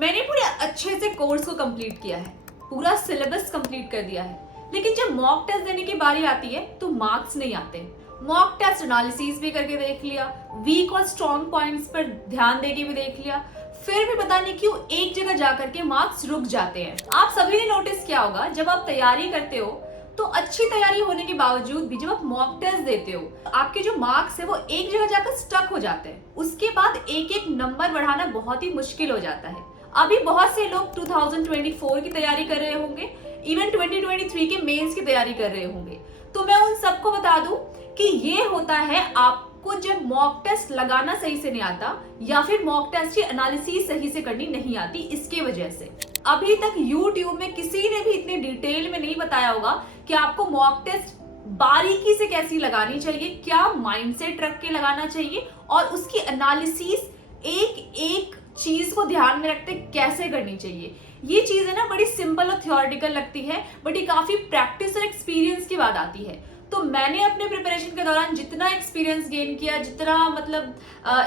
मैंने पूरे अच्छे से कोर्स को कंप्लीट किया है, पूरा सिलेबस कंप्लीट कर दिया है, लेकिन जब मॉक टेस्ट देने की बारी आती है तो मार्क्स नहीं आते। मॉक टेस्ट एनालिसिस भी करके देख लिया, वीक और स्ट्रॉन्ग पॉइंट्स पर ध्यान देके भी देख लिया, फिर भी पता नहीं क्यों एक जगह जाकर के मार्क्स रुक जाते हैं। आप सभी ने नोटिस किया होगा, जब आप तैयारी करते हो तो अच्छी तैयारी होने के बावजूद भी जब आप मॉक टेस्ट देते हो, आपके जो मार्क्स है वो एक जगह जाकर स्टक हो जाते हैं। उसके बाद एक एक नंबर बढ़ाना बहुत ही मुश्किल हो जाता है। अभी बहुत से लोग 2024 की तैयारी कर रहे होंगे, इवन 2023 के मेंस की तैयारी कर रहे होंगे। तो मैं उन सबको बता दूं कि ये होता है आपको जब मॉक टेस्ट लगाना सही से नहीं आता, या फिर मॉक टेस्ट की एनालिसिस सही से करनी नहीं आती, इसके वजह से। अभी तक YouTube में किसी ने भी इतने डिटेल में नहीं बताया होगा कि आपको मॉक टेस्ट बारीकी से कैसी लगानी चाहिए, क्या माइंडसेट रख के लगाना चाहिए, और उसकी एनालिसिस एक एक चीज को ध्यान में रखते कैसे करनी चाहिए। ये चीज है ना, बड़ी सिंपल और थियोरेटिकल लगती है, बट ये काफी प्रैक्टिस और एक्सपीरियंस की बात आती है। तो मैंने अपने प्रिपरेशन के दौरान जितना एक्सपीरियंस गेन किया, जितना मतलब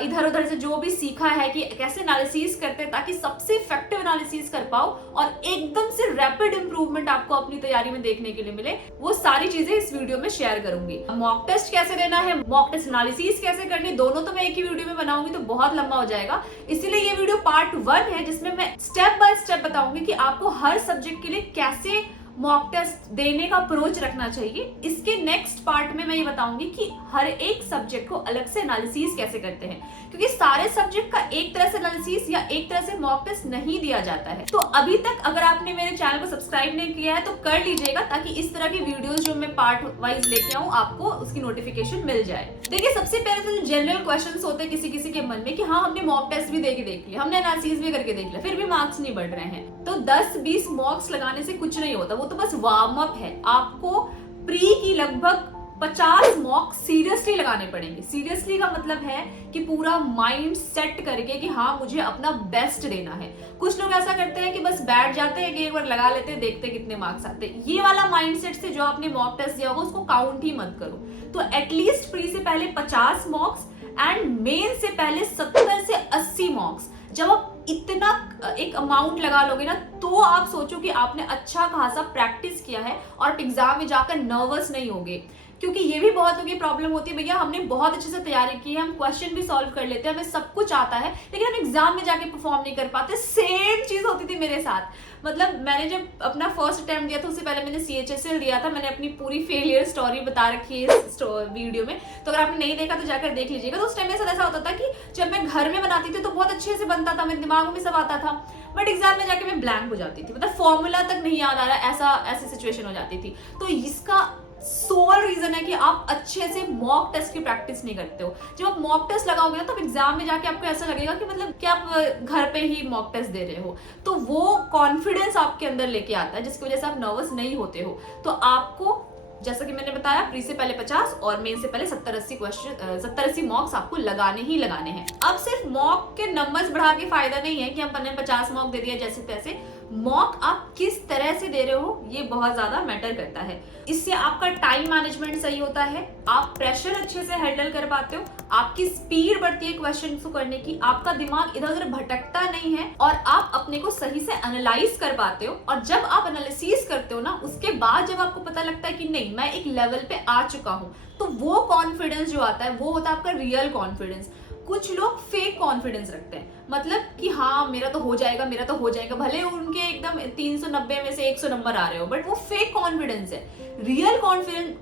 इधर उधर से जो भी सीखा है कि कैसे एनालिसिस करते हैं ताकि सबसे इफेक्टिव एनालिसिस कर पाओ और एकदम से रैपिड इंप्रूवमेंट आपको अपनी तैयारी में देखने के लिए मिले, वो सारी चीजें इस वीडियो में शेयर करूंगी। मॉक टेस्ट कैसे देना है, मॉक टेस्ट एनालिसिस कैसे करनी, दोनों तो मैं एक ही वीडियो में बनाऊंगी तो बहुत लंबा हो जाएगा। इसीलिए ये वीडियो पार्ट 1 है, जिसमें मैं स्टेप बाय स्टेप बताऊंगी कि आपको हर सब्जेक्ट के लिए कैसे मॉक टेस्ट देने का अप्रोच रखना चाहिए। इसके नेक्स्ट पार्ट में मैं ये बताऊंगी कि हर एक सब्जेक्ट को अलग से एनालिसिस कैसे करते हैं, क्योंकि सारे सब्जेक्ट का एक तरह से एनालिसिस या एक तरह से मॉक टेस्ट नहीं दिया जाता है। तो अभी तक अगर आपने मेरे चैनल को सब्सक्राइब नहीं किया है तो कर लीजिएगा, ताकि इस तरह की वीडियोस जो मैं पार्ट वाइज लेके आऊं आपको उसकी नोटिफिकेशन मिल जाए। देखिए, सबसे पहले तो जनरल क्वेश्चंस होते हैं किसी किसी के मन में कि हाँ, हमने मॉक टेस्ट भी देख लिया, हमने एनालिसिस भी करके देख लिया, फिर भी मार्क्स नहीं बढ़ रहे हैं। तो 10-20 मॉक्स लगाने से कुछ नहीं होता, वो तो बस वार्म अप है। आपको प्री की लगभग 50 मॉक सीरियसली लगाने पड़ेंगे। सीरियसली का मतलब है कि पूरा माइंड सेट करके कि हाँ, मुझे अपना बेस्ट देना है। कुछ लोग ऐसा करते हैं कि बस बैठ जाते हैं कि एक बार लगा लेते हैं, देखते हैं कितने मार्क्स आते हैं। ये वाला माइंडसेट से जो आपने मॉक टेस्ट दिया होगा उसको काउंट ही मत करो। तो एटलीस्ट प्री से पहले 50 मॉक्स एंड मेन से पहले 70 से 80 मॉक्स। जब आप इतना एक अमाउंट लगा लोगे ना, तो आप सोचो कि आपने अच्छा खासा प्रैक्टिस किया है और आप एग्जाम में जाकर नर्वस नहीं होगे। क्योंकि ये भी बहुत लोगों की प्रॉब्लम होती है, भैया हमने बहुत अच्छे से तैयारी की है, हम क्वेश्चन भी सॉल्व कर लेते हैं, हमें सब कुछ आता है, लेकिन हम एग्जाम में जाके परफॉर्म नहीं कर पाते। सेम चीज होती थी मेरे साथ। मतलब मैंने जब अपना फर्स्ट अटेम्प्ट दिया था, उससे पहले मैंने CHSL दिया था, मैंने अपनी पूरी फेलियर स्टोरी बता रखी है इस वीडियो में, तो अगर आपने नहीं देखा तो जाकर देख लीजिएगा। तो उस टाइम मेरे साथ ऐसा होता था कि जब मैं घर में बनाती थी तो बहुत अच्छे से बनता था, मेरे दिमाग में सब आता था, बट एग्जाम में जाके मैं ब्लैंक हो जाती थी, मतलब फॉर्मूला तक नहीं याद आ रहा, ऐसी सिचुएशन हो जाती थी। तो इसका सोल रीजन है कि आप अच्छे से मॉक टेस्ट की प्रैक्टिस नहीं करते हो। जब आप मॉक टेस्ट लगाओगे ना, तो एग्जाम में जाके आपको ऐसा लगेगा कि मतलब कि आप घर पे ही मॉक टेस्ट दे रहे हो, तो वो कॉन्फिडेंस आपके अंदर लेके आता है, जिसकी वजह से आप नर्वस नहीं होते हो। तो आपको, जैसा कि मैंने बताया, प्री से पहले 50 और मेन से पहले 70-80 मॉक्स आपको लगाने ही लगाने हैं। अब सिर्फ मॉक के नंबर्स बढ़ा के फायदा नहीं है कि हमने 50 मॉक दे दिया जैसे तैसे। मॉक आप किस तरह से दे रहे हो ये बहुत ज्यादा मैटर करता है। इससे आपका टाइम मैनेजमेंट सही होता है, आप प्रेशर अच्छे से हैंडल कर पाते हो, आपकी स्पीड बढ़ती है क्वेश्चन को करने की, आपका दिमाग इधर उधर भटकता नहीं है, और आप अपने को सही से एनालाइज कर पाते हो। और जब आप एनालिसिस करते हो ना, उसके बाद जब आपको पता लगता है कि नहीं, मैं एक लेवल पे आ चुका हूँ, तो वो कॉन्फिडेंस जो आता है वो होता है आपका रियल कॉन्फिडेंस। कुछ लोग फेक कॉन्फिडेंस रखते हैं, मतलब कि हाँ, मेरा तो हो जाएगा, मेरा तो हो जाएगा, भले उनके एकदम 390 में से 100 नंबर आ रहे हो, बट वो फेक कॉन्फिडेंस है। रियल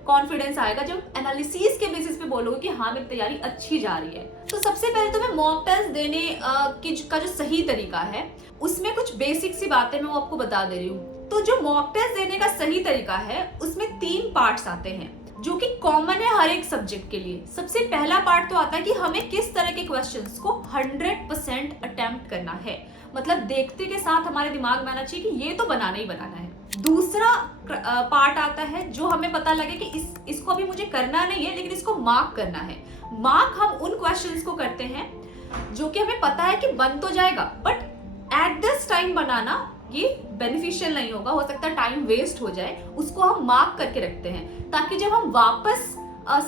कॉन्फिडेंस आएगा जब एनालिसिस के बेसिस पे बोलोगे कि हाँ, मेरी तैयारी अच्छी जा रही है। तो सबसे पहले तो मैं मॉक टेस्ट देने का जो सही तरीका है, उसमें कुछ बेसिक सी बातें मैं वो आपको बता दे रही हूँ। तो जो मॉक टेस्ट देने का सही तरीका है, उसमें 3 पार्ट्स आते हैं जो कि कॉमन है हर एक सब्जेक्ट के लिए। सबसे पहला पार्ट तो आता है कि हमें किस तरह के क्वेश्चंस को 100% अटेम्प्ट करना है, मतलब देखते के साथ हमारे दिमाग में आना चाहिए कि ये तो बनाना ही बनाना है। दूसरा पार्ट आता है जो हमें पता लगे कि इसको अभी मुझे करना नहीं है, लेकिन इसको मार्क करना है। मार्क हम उन क्वेश्चंस को करते हैं जो कि हमें पता है कि बन तो जाएगा, बट एट दिस टाइम बनाना ये बेनिफिशियल नहीं होगा, हो सकता है टाइम वेस्ट हो जाए, उसको हम मार्क करके रखते हैं, ताकि जब हम वापस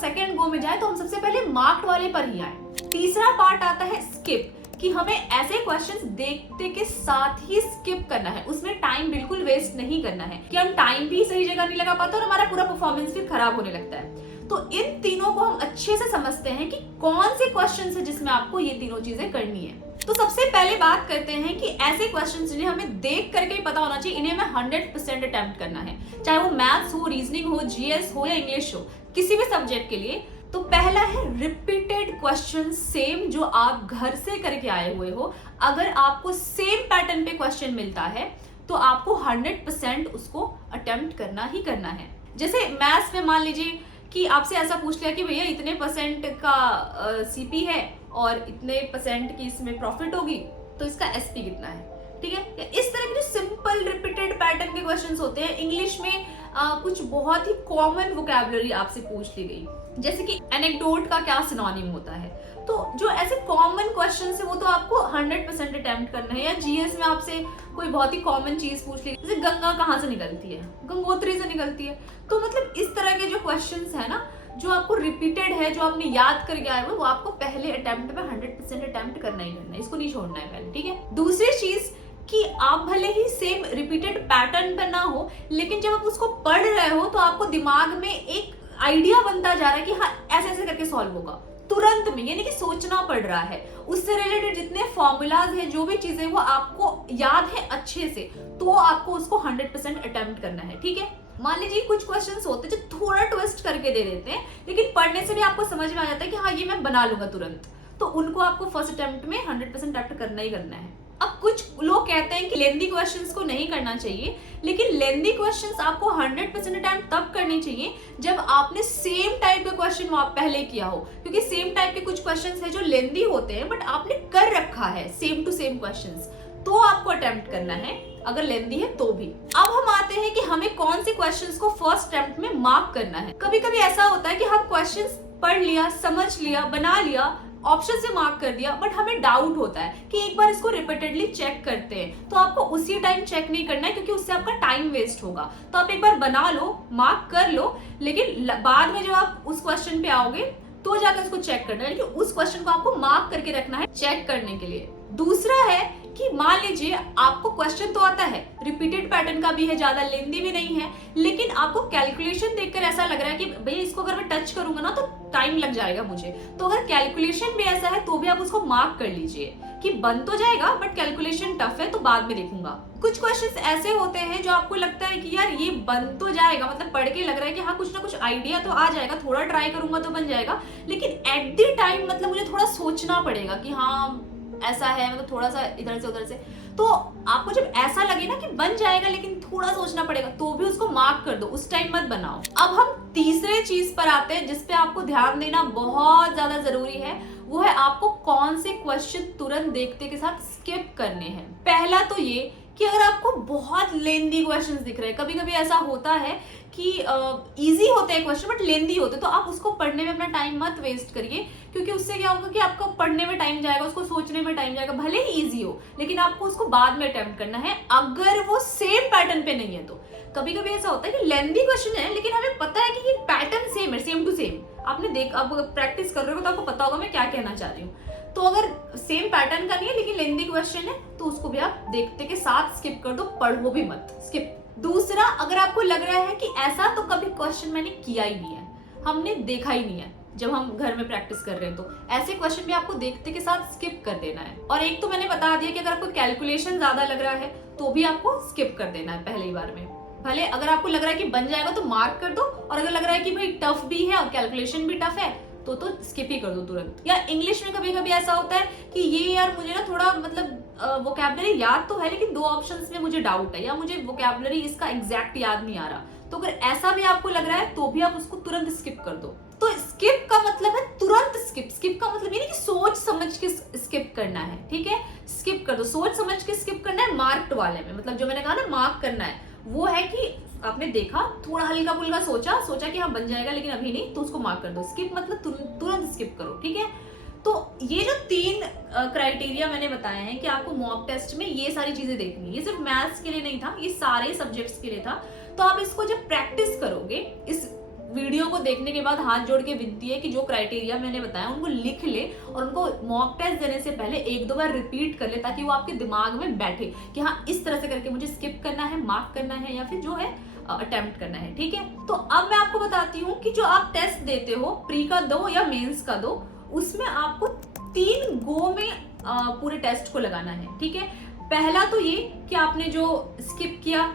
सेकेंड गो में जाए तो हम सबसे पहले मार्क्ड वाले पर ही आए। तीसरा पार्ट आता है स्किप, कि हमें ऐसे क्वेश्चंस देखते के साथ ही स्किप करना है, उसमें टाइम बिल्कुल वेस्ट नहीं करना है कि हम टाइम भी सही जगह नहीं लगा पाते और हमारा पूरा परफॉर्मेंस फिर खराब होने लगता है। तो इन तीनों को हम अच्छे से समझते हैं कि कौन से क्वेश्चंस है जिसमें आपको ये तीनों चीजें करनी है। तो सबसे पहले बात करते हैं कि ऐसे क्वेश्चंस जिन्हें हमें देख करके ही पता होना चाहिए, इन्हें हमें 100% अटेम्प्ट करना है, चाहे वो मैथ्स हो, रीजनिंग हो, जीएस हो या इंग्लिश हो, किसी भी सब्जेक्ट के लिए। तो पहला है रिपीटेड क्वेश्चन, सेम जो आप घर से करके आए हुए हो। अगर आपको सेम पैटर्न पे क्वेश्चन मिलता है तो आपको 100% उसको अटेम्प्ट करना ही करना है। जैसे मैथ्स में मान लीजिए कि आपसे ऐसा पूछ लिया कि भैया इतने परसेंट का सीपी है और इतने परसेंट की इसमें प्रॉफिट होगी, तो इसका एसपी कितना है, ठीक है। इस तरह के जो सिंपल रिपीटेड पैटर्न के क्वेश्चंस होते हैं। इंग्लिश में कुछ बहुत ही कॉमन वोकैबुलरी आपसे पूछ ली गई, जैसे कि एनेक्डोट का क्या सिनोनिम होता है। तो जो ऐसे कॉमन क्वेश्चंस है वो तो आपको 100% अटेम्प्ट करना है। या जीएस में आपसे कोई बहुत ही कॉमन चीज पूछ ली, जैसे गंगा कहाँ से निकलती है, गंगोत्री से निकलती है। तो मतलब इस तरह के जो क्वेश्चंस है ना, जो आपको रिपीटेड है, जो आपने याद करके आए हो, वो आपको पहले अटेम्प्ट में 100% अटेम्प्ट करना ही करना है, इसको नहीं छोड़ना है पहले, ठीक है। दूसरी चीज कि आप भले ही सेम रिपीटेड पैटर्न पर ना हो, लेकिन जब आप उसको पढ़ रहे हो तो आपको दिमाग में एक आइडिया बनता जा रहा है कि हाँ ऐसे ऐसे करके सॉल्व होगा तुरंत में, यानी कि सोचना पड़ रहा है। उससे रिलेटेड जितने फॉर्मूलाज हैं, जो भी चीजें, वो आपको याद है अच्छे से, तो आपको उसको 100% अटेम्प्ट करना है, ठीक है। मान लीजिए कुछ क्वेश्चंस होते हैं जो थोड़ा ट्विस्ट करके दे देते हैं, लेकिन पढ़ने से भी आपको समझ में आ जाता है कि हाँ ये मैं बना लूंगा तुरंत, तो उनको आपको फर्स्ट अटेम्प्ट में 100% अटेम्प्ट करना ही करना है। अब कुछ लोग कहते हैं कि लेंदी क्वेश्चंस को नहीं करना चाहिए, लेकिन लेंदी क्वेश्चंस आपको 100% अटेम्प्ट तब करनी चाहिए जब आपने सेम टाइप का क्वेश्चन पहले किया हो, क्योंकि सेम टाइप के कुछ क्वेश्चंस हैं जो लेंदी होते हैं बट आपने कर रखा है सेम टू सेम क्वेश्चंस, तो आपको अटेम्प्ट करना है अगर लेंदी है तो भी। अब हम आते हैं कि हमें कौन से क्वेश्चंस को फर्स्ट अटेम्प्ट में मार्क करना है। कभी कभी ऐसा होता है कि हम क्वेश्चंस पढ़ लिया, समझ लिया, बना लिया, ऑप्शन से मार्क कर दिया, बट हमें डाउट होता है कि एक बार इसको रिपीटेडली चेक करते हैं। तो आपको उसी टाइम चेक नहीं करना है, क्योंकि उससे आपका टाइम वेस्ट होगा। तो आप एक बार बना लो, मार्क कर लो, लेकिन बाद में जब आप उस क्वेश्चन पे आओगे तो जाकर उसको चेक करना है, यानी कि उस क्वेश्चन को आपको मार्क करके रखना है चेक करने के लिए। दूसरा है कि मान लीजिए आपको क्वेश्चन तो आता है, रिपीटेड पैटर्न का भी है, ज्यादा लेंदी भी नहीं है, लेकिन आपको कैलकुलेशन देखकर ऐसा लग रहा है कि भैया इसको अगर मैं टच करूंगा ना तो टाइम लग जाएगा मुझे। तो अगर कैलकुलेशन भी ऐसा है तो भी आप उसको मार्क कर लीजिए कि बन तो जाएगा बट कैलकुलेशन टफ है तो बाद में देखूंगा। कुछ क्वेश्चंस ऐसे होते हैं जो आपको लगता है कि यार ये बन तो जाएगा, मतलब पढ़ के लग रहा है कि हाँ कुछ ना कुछ आइडिया तो आ जाएगा, थोड़ा ट्राई करूंगा तो बन जाएगा, लेकिन एट द टाइम मतलब मुझे थोड़ा सोचना पड़ेगा कि हाँ ऐसा है, मतलब थोड़ा सा इधर से उधर से। तो आपको जब ऐसा लगे ना कि बन जाएगा लेकिन थोड़ा सोचना पड़ेगा, तो भी उसको मार्क कर दो, उस टाइम मत बनाओ। अब हम तीसरे चीज पर आते हैं जिसपे आपको ध्यान देना बहुत ज्यादा जरूरी है, वो है आपको कौन से क्वेश्चन तुरंत देखते के साथ स्किप करने हैं। पहला तो ये कि अगर आपको बहुत लेंदी क्वेश्चंस दिख रहे हैं, कभी कभी ऐसा होता है कि इजी होते हैं क्वेश्चन बट लेंदी होते, तो आप उसको पढ़ने में अपना टाइम मत वेस्ट करिए, क्योंकि उससे क्या होगा कि आपको पढ़ने में टाइम जाएगा, उसको सोचने में टाइम जाएगा। भले ही इजी हो लेकिन आपको उसको बाद में अटेम्प्ट करना है, अगर वो सेम पैटर्न पे नहीं है तो। कभी कभी ऐसा होता है कि लेंदी क्वेश्चन है लेकिन हमें पता है कि ये पैटर्न सेम है, सेम टू सेम। आपने आप प्रैक्टिस कर रहे हो तो आपको पता होगा मैं क्या कहना चाह रही हूँ। तो अगर सेम पैटर्न का नहीं है लेकिन लेंदी क्वेश्चन है तो उसको भी आप देखते के साथ स्किप कर दो, पढ़ो भी मत, स्किप। दूसरा, अगर आपको लग रहा है कि ऐसा तो कभी क्वेश्चन मैंने किया ही नहीं है, हमने देखा ही नहीं है जब हम घर में प्रैक्टिस कर रहे हैं, तो ऐसे क्वेश्चन भी आपको देखते के साथ स्किप कर देना है। और एक तो मैंने बता दिया कि अगर आपको कैलकुलेशन ज्यादा लग रहा है तो भी आपको स्किप कर देना है पहली बार में। भले अगर आपको लग रहा है कि बन जाएगा तो मार्क कर दो, और अगर लग रहा है कि भाई टफ भी है और कैलकुलेशन भी टफ है तो स्किप ही कर दो तुरंत। या इंग्लिश में कभी कभी ऐसा होता है कि ये यार मुझे ना थोड़ा मतलब वोकैबुलरी याद तो है लेकिन दो ऑप्शंस में मुझे डाउट है, या मुझे वोकैबुलरी इसका एग्जैक्ट याद नहीं आ रहा, तो अगर ऐसा भी आपको लग रहा है तो भी आप उसको तुरंत स्किप कर दो। तो स्किप का मतलब है तुरंत स्किप। स्किप का मतलब ये नहीं कि सोच समझ के स्किप करना है, ठीक है, स्किप कर दो। सोच समझ के स्किप करना है मार्क्ड वाले में, मतलब जो मैंने कहा ना मार्क करना है, वो है कि आपने देखा, थोड़ा हल्का फुल्का सोचा कि हाँ बन जाएगा लेकिन अभी नहीं, तो उसको मार्क कर दो। स्किप मतलब तुरंत स्किप करो, ठीक है। तो ये जो 3 क्राइटेरिया मैंने बताए हैं कि आपको मॉक टेस्ट में ये सारी चीजें देखनी है, ये सिर्फ मैथ्स के लिए नहीं था, ये सारे सब्जेक्ट्स के लिए था। तो आप इसको जब प्रैक्टिस करोगे, इस वीडियो को देखने के बाद हाथ जोड़ के विनती है कि जो क्राइटेरिया मैंने बताया उनको लिख ले और उनको मॉक टेस्ट देने से पहले एक दो बार रिपीट कर ले, ताकि वो आपके दिमाग में बैठे कि हाँ इस तरह से करके मुझे स्किप करना है, मार्क करना है या फिर जो है अटेम्प्ट करना है। ठीक है, तो अब मैं आपको बताती हूँ कि जो आप टेस्ट देते हो, प्री का दो या मेंस का दो, उसमें आपको 3 गो में पूरे टेस्ट को लगाना है। ठीक है, पहला तो ये कि आपने जो स्किप किया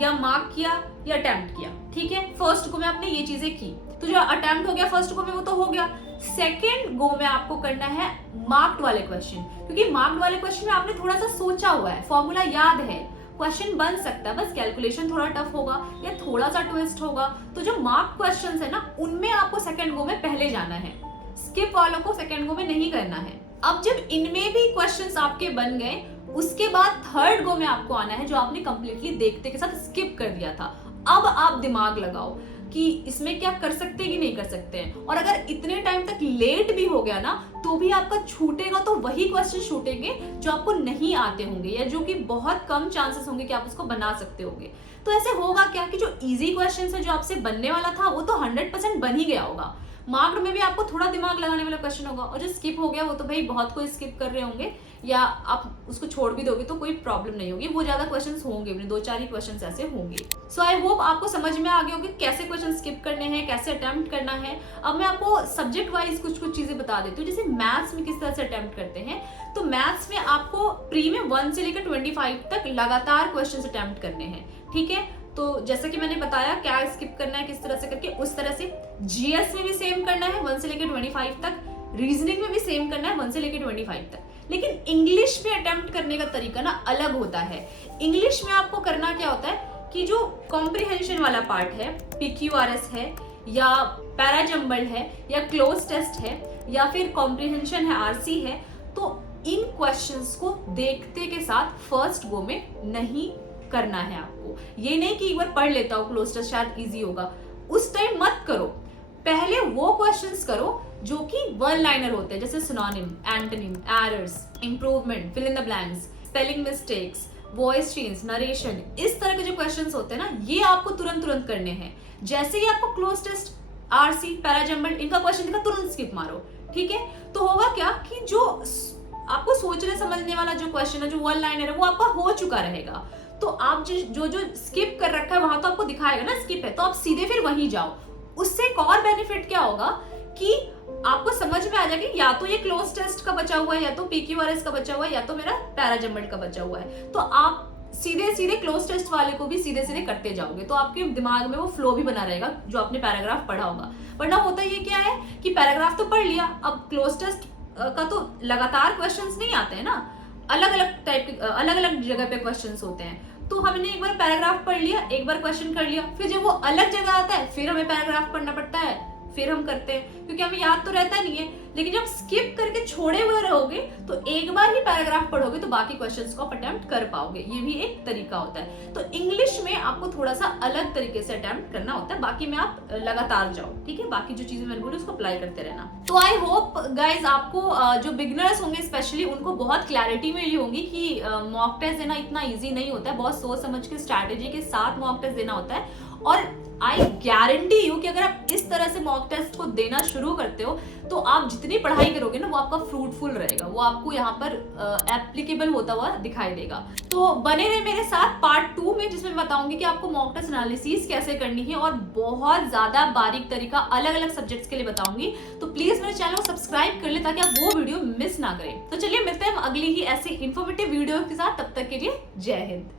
या मार्क किया या अटेम्प्ट किया। ठीक है, फर्स्ट गो में आपने ये चीजें की, तो जो अटेम्प्ट हो गया फर्स्ट गो में वो तो हो गया। सेकेंड गो में आपको करना है मार्क्ड वाले क्वेश्चन, क्योंकि मार्क्ड वाले क्वेश्चन में आपने थोड़ा सा सोचा हुआ है, फॉर्मूला याद है, क्वेश्चन बन सकता है, बस कैलकुलेशन थोड़ा टफ होगा या थोड़ा सा ट्विस्ट होगा। तो जो मार्क क्वेश्चंस है ना, उनमें आपको सेकंड गो में पहले जाना है, स्किप वालों को सेकंड गो में नहीं करना है। अब जब इनमें भी क्वेश्चंस आपके बन गए, उसके बाद थर्ड गो में आपको आना है जो आपने कंप्लीटली देखते के साथ स्किप कर दिया था। अब आप दिमाग लगाओ कि इसमें क्या कर सकते हैं कि नहीं कर सकते हैं, और अगर इतने टाइम तक लेट भी हो गया ना तो भी आपका छूटेगा तो वही क्वेश्चन छूटेंगे जो आपको नहीं आते होंगे या जो कि बहुत कम चांसेस होंगे कि आप उसको बना सकते होंगे। तो ऐसे होगा क्या कि जो इजी क्वेश्चन है जो आपसे बनने वाला था वो तो 100% बन ही गया होगा, मार्क्ड में भी आपको थोड़ा दिमाग लगाने वाला क्वेश्चन होगा, और जो स्किप हो गया वो तो भाई बहुत कोई स्किप कर रहे होंगे या आप उसको छोड़ भी दोगे तो कोई प्रॉब्लम नहीं होगी, वो ज्यादा क्वेश्चंस होंगे भी, 2-4 ही क्वेश्चंस ऐसे होंगे। सो आई होप आपको समझ में आ गया होगा कैसे क्वेश्चन स्किप करने हैं, कैसे अटेम्प्ट करना है। अब मैं आपको सब्जेक्ट वाइज कुछ चीजें बता देती हूँ, जैसे मैथ्स में किस तरह से अटेम्प्ट करते हैं। तो मैथ्स में आपको प्री में 1 से लेकर 25 तक लगातार क्वेश्चन अटेम्प्ट करने हैं। ठीक है, तो जैसा कि मैंने बताया क्या स्किप करना है किस तरह से करके, उस तरह से जीएस में भी सेम करना है 1 से लेकर 25 तक, रीजनिंग में भी सेम करना है 1 से लेकर 25 तक। लेकिन इंग्लिश में अटेम्प्ट करने का तरीका ना अलग होता है। इंग्लिश में आपको करना क्या होता है कि जो कॉम्प्रिहेंशन वाला पार्ट है, PQRS है या पैराजंबल है या क्लोज टेस्ट है या फिर कॉम्प्रिहेंशन है, RC है, तो इन क्वेश्चंस को देखते के साथ फर्स्ट गो में नहीं करना है आपको। ये नहीं कि एक बार पढ़ लेता हूँ क्लोज टेस्ट शायद इजी होगा, उस टाइम मत करो। पहले वो क्वेश्चंस करो जो कि वन लाइनर होते हैं, जैसे synonym, antonym, errors, improvement, fill in the blanks, spelling mistakes, voice change, narration, इस तरह के जो क्वेश्चंस होते हैं ना, ये आपको तुरंत करने हैं। जैसे ही आपको क्लोज टेस्ट, RC, पैराजंबल, इनका क्वेश्चन दिखा तुरंत स्किप मारो। ठीक है, तो होगा क्या कि जो आपको सोचने समझने वाला जो क्वेश्चन है, जो वन लाइनर है, वो आपका हो चुका रहेगा। तो आप जो स्किप कर रखा है वहां तो आपको दिखाएगा ना स्किप है, तो आप सीधे फिर वहीं जाओ। उससे एक और बेनिफिट क्या होगा कि आपको समझ में आ जाएगा या तो ये क्लोज टेस्ट का बचा हुआ है, या तो PQRS का बचा हुआ है, या तो मेरा पैराजंबल का बचा हुआ है। तो आप सीधे क्लोज टेस्ट वाले को भी सीधे करते जाओगे, तो आपके दिमाग में वो फ्लो भी बना रहेगा जो आपने पैराग्राफ पढ़ा होगा। वरना होता ये क्या है कि पैराग्राफ तो पढ़ लिया, अब क्लोज टेस्ट का तो लगातार क्वेश्चंस नहीं आते हैं ना, अलग अलग टाइप के अलग अलग जगह पे क्वेश्चंस होते हैं। तो हमने एक बार पैराग्राफ पढ़ लिया, एक बार क्वेश्चन कर लिया, फिर जब वो अलग जगह आता है फिर हमें पैराग्राफ पढ़ना पड़ता है, फिर हम करते हैं, क्योंकि हमें याद तो रहता नहीं है। लेकिन जब स्किप करके छोड़े हुए रहोगे तो एक बार ही पैराग्राफ पढ़ोगे तो बाकी क्वेश्चंस को आप अटेम्प्ट कर पाओगे, ये भी एक तरीका होता है। तो इंग्लिश में आपको थोड़ा सा अलग तरीके से अटेम्प्ट करना होता है, बाकी में आप लगातार जाओ। ठीक है, बाकी जो चीजें मैंने बोली उसको अप्लाई करते रहना। तो आई होप गाइज आपको जो बिगिनर्स होंगे स्पेशली उनको बहुत क्लैरिटी मिली होगी कि मॉक टेस्ट देना इतना ईजी नहीं होता है, बहुत सोच समझ के स्ट्रैटेजी के साथ मॉक टेस्ट देना होता है। और आई गारंटी यू कि अगर आप इस तरह से मॉक टेस्ट को देना शुरू करते हो तो आप जितनी पढ़ाई करोगे ना वो आपका फ्रूटफुल रहेगा, वो आपको यहाँ पर एप्लीकेबल होता हुआ दिखाई देगा। तो बने रहे मेरे साथ पार्ट 2 में, जिसमें बताऊंगी कि आपको मॉक टेस्ट एनालिसिस कैसे करनी है और बहुत ज्यादा बारीक तरीका अलग अलग सब्जेक्ट्स के लिए बताऊंगी। तो प्लीज मेरे चैनल को सब्सक्राइब कर ले ताकि आप वो वीडियो मिस ना करें। तो चलिए मिलते हैं हम अगली ही ऐसी इंफॉर्मेटिव वीडियो के साथ, तब तक के लिए जय हिंद।